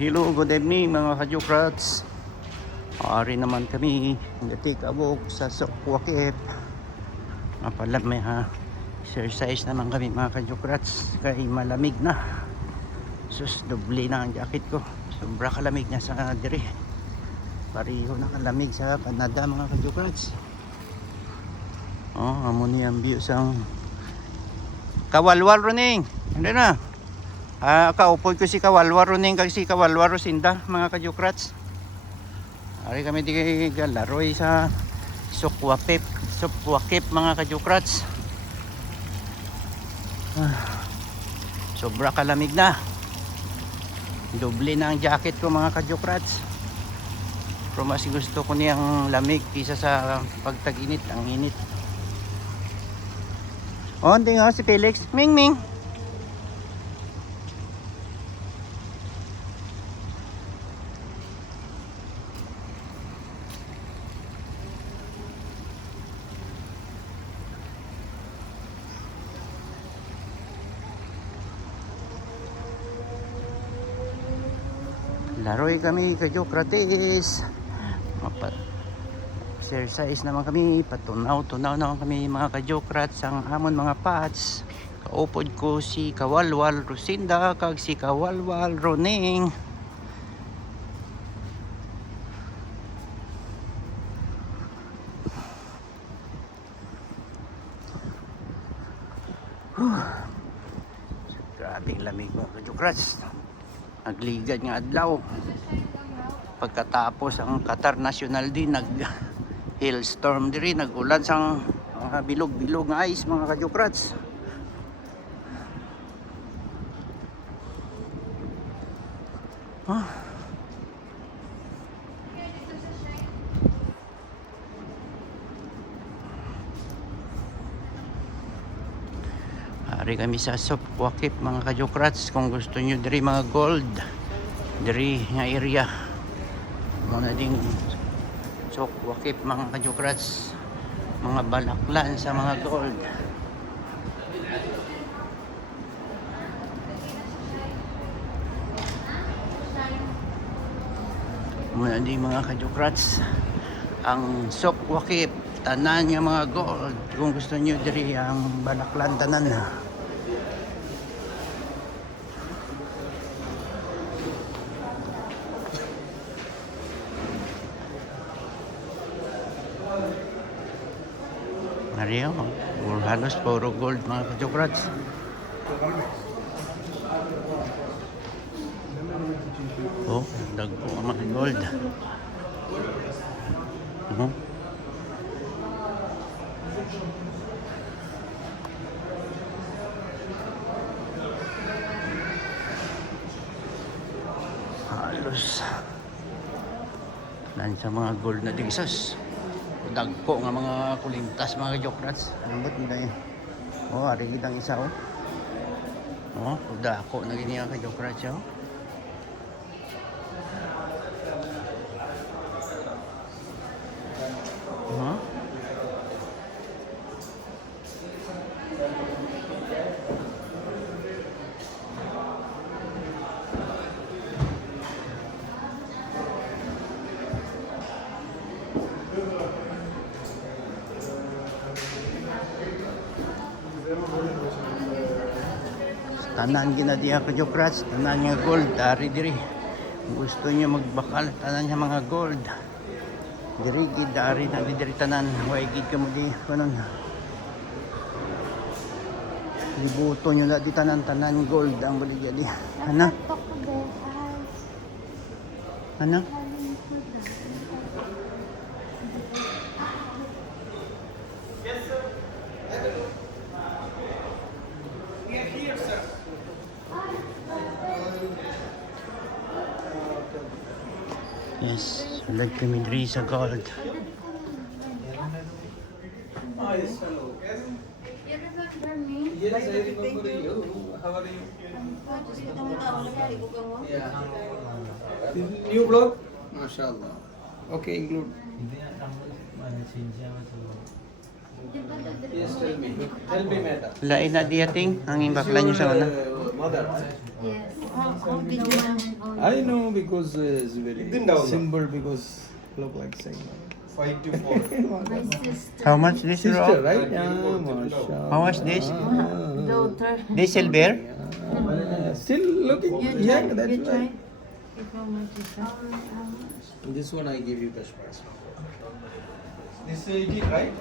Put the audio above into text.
Hello, good evening mga kajukrats. Ari naman kami take a walk sa Sokwakip. Mapalam ha. Exercise naman kami mga kajukrats. Kaya malamig na. Sus, doble na ang jacket ko. Sobra kalamig niya sa diri. Pariho na kalamig sa Canada mga kajukrats. Oh, amo ni ang view sang Kawalwal runing. Hindi na. Kaupod ko si Kawalwal runing kag si Kawalwal Rosinda mga kajukrats. Ari kami di galaroy sa Sokwakip mga kajukrats. Sobra kalamig na. Doble na ang jacket ko mga kajukrats. Pero mas gusto ko niyang lamig kaysa sa pagtag-init, ang init. Oh, hindi nga si Felix. Ming Ming. Laroy kami kajukratis. Exercise naman kami, patunaw-tunaw naman kami mga kajukrats ang amon mga pats. Kaupod ko si Kawalwal Rosinda kag si Kawalwal Roning. Grabing lamig mga kajukrats. Nagligad nga adlaw. Pagkatapos ang Qatar National din nag hailstorm diri, nagulan sang mga bilog-bilog nga ice mga kajukrats. Ari kami sa Sokwakip mga kajukrats. Kung gusto nyo diri mga gold, diri nga area muna ding Sokwakip mga kajukrats, mga balaklan sa mga gold. Muna ding mga kajukrats ang Sokwakip, tanan nga mga gold. Kung gusto nyo diri ang balaklan tanan na. Ariyo, halos puro gold mga kajukrats. Oh, dagpo ang mga gold. Halos nan sa mga gold na digsas. Dagpo nga mga kulintas mga kajukrats. Ano ba't nila yun? Oh, arigid ang isa oh. Oh, dako na ganyan kajukrats oh. Tanan ginadiya kajukrats, tanan nga gold, dari diri. Kung gusto niyo magbakal, tanan nga mga gold. Diri gid dari na diri tanan, way gid ka mo di kanon. Libuto nyo na di tanan gold ang baligya di. Ana? Ana? Yes, like kami diri sa gold. You remember me? Yes, I remember you. How are you? Yeah. New blog? MashaAllah. Okay, include. Yes, tell me. Tell me, madam. Lain na diyating ang imbaklan nyo sa una. mother, right? Yes. The one and only. I know because it's very Din daw na. simple because look like same. 5 to 4. My sister. How much this Sister, rope? right? Yeah, Yeah, beautiful. mashallah. How much this? Daughter. This silver? Yeah. Still looking You young, try. that's You try. right. If how much is that? This one I give you cash price. This 18, right?